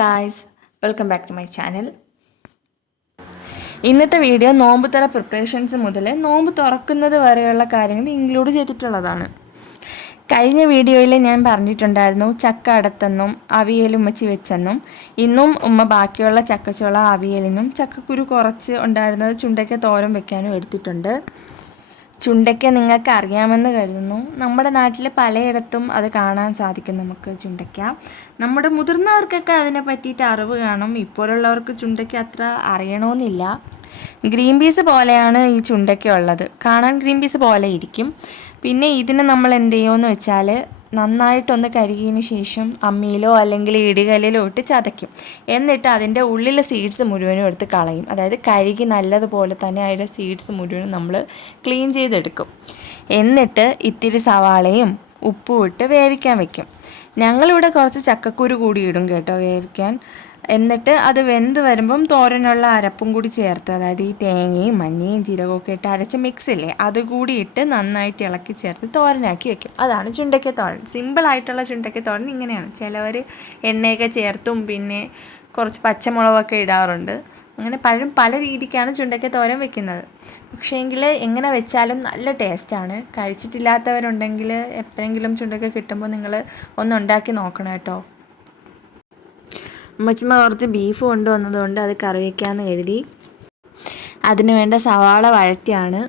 Guys welcome back to my channel ഇന്നത്തെ video നോമ്പ് തുറ പ്രിപ്പറേഷൻസ് മുതൽ നോമ്പ് തുറക്കുന്നത് വരെയുള്ള കാര്യങ്ങൾ ഇൻക്ലൂഡ് ചെയ്തിട്ടുള്ളതാണ്. കഴിഞ്ഞ വീഡിയോയിൽ ഞാൻ പറഞ്ഞിട്ടുണ്ടായിരുന്നു ചക്ക അടത്തെന്നും അവിയൽ ഉമ്മച്ചി വെച്ചെന്നും. ഇന്നും ഉമ്മ ബാക്കിയുള്ള ചക്കച്ചോള അവിയലിനും ചക്കക്കുരു കുറച്ച് ഉണ്ടായിരുന്നത് ചുണ്ടയ്ക്ക തോരം വെക്കാനും എടുത്തിട്ടുണ്ട്. ചുണ്ടയ്ക്ക നിങ്ങൾക്ക് അറിയാമെന്ന് കരുതുന്നു. നമ്മുടെ നാട്ടിൽ പലയിടത്തും അത് കാണാൻ സാധിക്കും നമുക്ക് ചുണ്ടയ്ക്ക. നമ്മുടെ മുതിർന്നവർക്കൊക്കെ അതിനെ പറ്റിയിട്ട് അറിവ് കാണും. ഇപ്പോഴുള്ളവർക്ക് ചുണ്ടയ്ക്ക അത്ര അറിയണമെന്നില്ല ഗ്രീൻ പീസ് പോലെയാണ് ഈ ചുണ്ടയ്ക്ക ഉള്ളത്. കാണാൻ ഗ്രീൻ പീസ് പോലെ ഇരിക്കും. പിന്നെ ഇതിന് നമ്മൾ എന്ത് ചെയ്യുമെന്ന് വെച്ചാൽ നന്നായിട്ടൊന്ന് കഴുകിയതിന് ശേഷം അമ്മിയിലോ അല്ലെങ്കിൽ ഇടികല്ലിലോ ഇട്ട് ചതയ്ക്കും. എന്നിട്ട് അതിന്റെ ഉള്ളിലെ സീഡ്സ് മുഴുവനും എടുത്ത് കളയും. അതായത് കഴുകി നല്ലതുപോലെ തന്നെ അതിലെ സീഡ്സ് മുഴുവനും നമ്മൾ ക്ലീൻ ചെയ്തെടുക്കും. എന്നിട്ട് ഇത്തിരി സവാളയും ഉപ്പും ഇട്ട് വേവിക്കാൻ വെക്കും. ഞങ്ങളിവിടെ കുറച്ച് ചക്കക്കുരു കൂടി ഇടും കേട്ടോ വേവിക്കാൻ. എന്നിട്ട് അത് വെന്ത് വരുമ്പം തോരനുള്ള അരപ്പും കൂടി ചേർത്ത് അതായത് ഈ തേങ്ങയും മഞ്ഞയും ജീരകമൊക്കെ ഇട്ട് അരച്ച മിക്സ് ഇല്ലേ അതുകൂടി ഇട്ട് നന്നായിട്ട് ഇളക്കി ചേർത്ത് തോരനാക്കി വെക്കും. അതാണ് ചുണ്ടയ്ക്ക തോരൻ. സിമ്പിളായിട്ടുള്ള ചുണ്ടയ്ക്ക തോരൻ ഇങ്ങനെയാണ്. ചിലവർ എണ്ണയൊക്കെ ചേർത്തും പിന്നെ കുറച്ച് പച്ചമുളകൊക്കെ ഇടാറുണ്ട്. അങ്ങനെ പഴം പല രീതിക്കാണ് ചുണ്ടയ്ക്ക തോരൻ വെക്കുന്നത്. പക്ഷേങ്കിൽ എങ്ങനെ വെച്ചാലും നല്ല ടേസ്റ്റാണ്. കഴിച്ചിട്ടില്ലാത്തവരുണ്ടെങ്കിൽ എപ്പോഴെങ്കിലും ചുണ്ടയ്ക്ക കിട്ടുമ്പോൾ നിങ്ങൾ ഒന്ന് ഉണ്ടാക്കി നോക്കണം കേട്ടോ. ഉമ്മച്ചിമ്മ കുറച്ച് ബീഫ് കൊണ്ടുവന്നതുകൊണ്ട് അത് കറി വയ്ക്കാമെന്ന് കരുതി. അതിന് വേണ്ട സവാള വഴറ്റിയാണ്.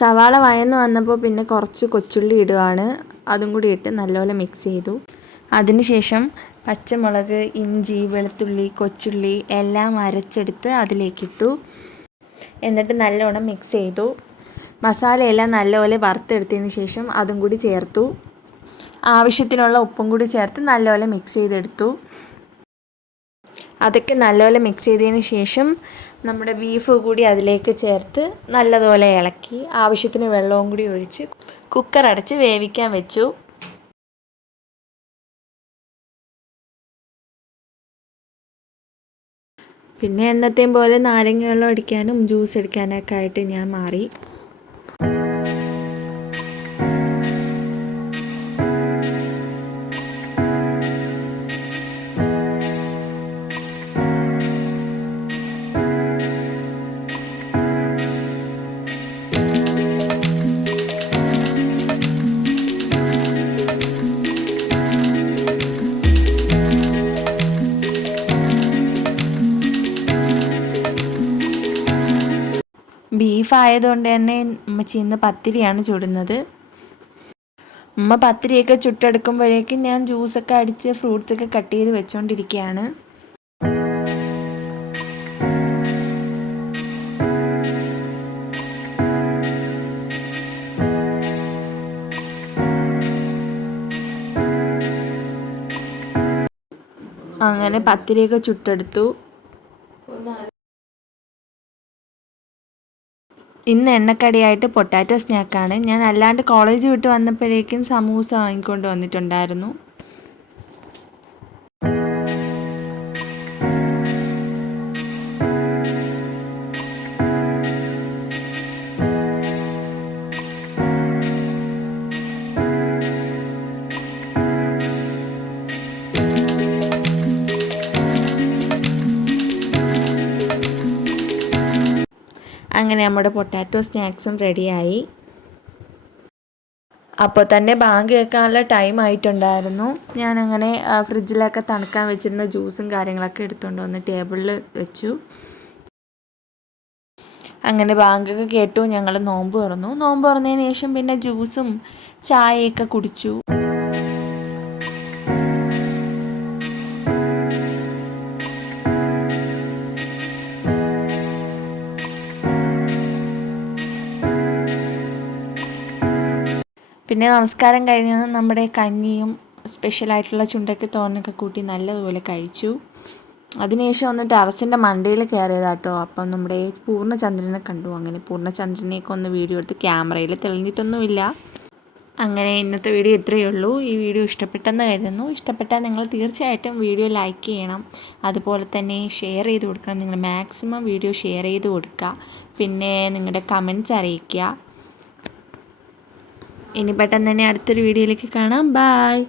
സവാള വയന്ന് വന്നപ്പോൾ പിന്നെ കുറച്ച് കൊച്ചുള്ളി ഇടുകയാണ് അതും കൂടി ഇട്ട് നല്ലപോലെ മിക്സ് ചെയ്തു. അതിനുശേഷം പച്ചമുളക് ഇഞ്ചി വെളുത്തുള്ളി കൊച്ചുള്ളി എല്ലാം അരച്ചെടുത്ത് അതിലേക്കിട്ടു. എന്നിട്ട് നല്ലോണം മിക്സ് ചെയ്തു. മസാലയെല്ലാം നല്ലപോലെ വറുത്തെടുത്തതിന് ശേഷം അതും കൂടി ചേർത്തു. ആവശ്യത്തിനുള്ള ഉപ്പും കൂടി ചേർത്ത് നല്ലപോലെ മിക്സ് ചെയ്തെടുത്തു. അതൊക്കെ നല്ലപോലെ മിക്സ് ചെയ്തതിന് ശേഷം നമ്മുടെ ബീഫ് കൂടി അതിലേക്ക് ചേർത്ത് നല്ലതുപോലെ ഇളക്കി ആവശ്യത്തിന് വെള്ളവും കൂടി ഒഴിച്ച് കുക്കർ അടച്ച് വേവിക്കാൻ വെച്ചു. പിന്നെ എന്നത്തെയും പോലെ നാരങ്ങ വെള്ളം അടിക്കാനും ജ്യൂസ് അടിക്കാനൊക്കെ ആയിട്ട് ഞാൻ മാറി. ബീഫ് ആയതുകൊണ്ട് തന്നെ അമ്മച്ചി ഇന്ന് പത്തിരിയാണ് ചുടുന്നത്. അമ്മ പത്തിരിയൊക്കെ ചുട്ടെടുക്കുമ്പോഴേക്കും ഞാൻ ജ്യൂസൊക്കെ അടിച്ച് ഫ്രൂട്ട്സൊക്കെ കട്ട് ചെയ്ത് വെച്ചുകൊണ്ടിരിക്കുകയാണ് അങ്ങനെ പത്തിരിയൊക്കെ ചുട്ടെടുത്തു. ഇന്ന് എണ്ണക്കടിയായിട്ട് പൊട്ടാറ്റോ സ്നാക്കാണ്. ഞാൻ അല്ലാണ്ട് കോളേജ് വിട്ട് വന്നപ്പോഴേക്കും സമൂസ വാങ്ങിക്കൊണ്ട് വന്നിട്ടുണ്ടായിരുന്നു. അങ്ങനെ നമ്മുടെ പൊട്ടാറ്റോ സ്നാക്സും റെഡിയായി. അപ്പോൾ തന്നെ ബാങ്ക് കേൾക്കാനുള്ള ടൈം ആയിട്ടുണ്ടായിരുന്നു. ഞാനങ്ങനെ ഫ്രിഡ്ജിലൊക്കെ തണുക്കാൻ വെച്ചിരുന്ന ജ്യൂസും കാര്യങ്ങളൊക്കെ എടുത്തുകൊണ്ട് വന്ന് ടേബിളിൽ വെച്ചു. അങ്ങനെ ബാങ്കൊക്കെ കേട്ടു ഞങ്ങൾ നോമ്പ് തുറന്നു. നോമ്പ് തുറന്നതിന് ശേഷം പിന്നെ ജ്യൂസും ചായയൊക്കെ കുടിച്ചു. പിന്നെ നമസ്കാരം കഴിഞ്ഞ് നമ്മുടെ കഞ്ഞിയും സ്പെഷ്യലായിട്ടുള്ള ചുണ്ടൊക്കെ തോരനൊക്കെ കൂട്ടി നല്ലതുപോലെ കഴിച്ചു. അതിനുശേഷം ഒന്ന് ടെറസിന്റെ മണ്ടയിൽ കയറിയതാട്ടോ. അപ്പം നമ്മുടെ പൂർണചന്ദ്രനെ കണ്ടു. അങ്ങനെ പൂർണചന്ദ്രനെയൊക്കെ ഒന്ന് വീഡിയോ എടുത്ത് ക്യാമറയിൽ തെളിഞ്ഞിട്ടൊന്നുമില്ല. അങ്ങനെ ഇന്നത്തെ വീഡിയോ ഇത്രയേ ഉള്ളൂ. ഈ വീഡിയോ ഇഷ്ടപ്പെട്ടെന്ന് കരുതുന്നു. ഇഷ്ടപ്പെട്ടാൽ നിങ്ങൾ തീർച്ചയായിട്ടും വീഡിയോ ലൈക്ക് ചെയ്യണം. അതുപോലെ തന്നെ ഷെയർ ചെയ്ത് കൊടുക്കണം. നിങ്ങൾ മാക്സിമം വീഡിയോ ഷെയർ ചെയ്ത് കൊടുക്കുക. പിന്നെ നിങ്ങളുടെ കമന്റ്സ് അറിയിക്കുക. ഇനി പെട്ടെന്ന് തന്നെ അടുത്തൊരു വീഡിയോയിലേക്ക് കാണാം. ബായ്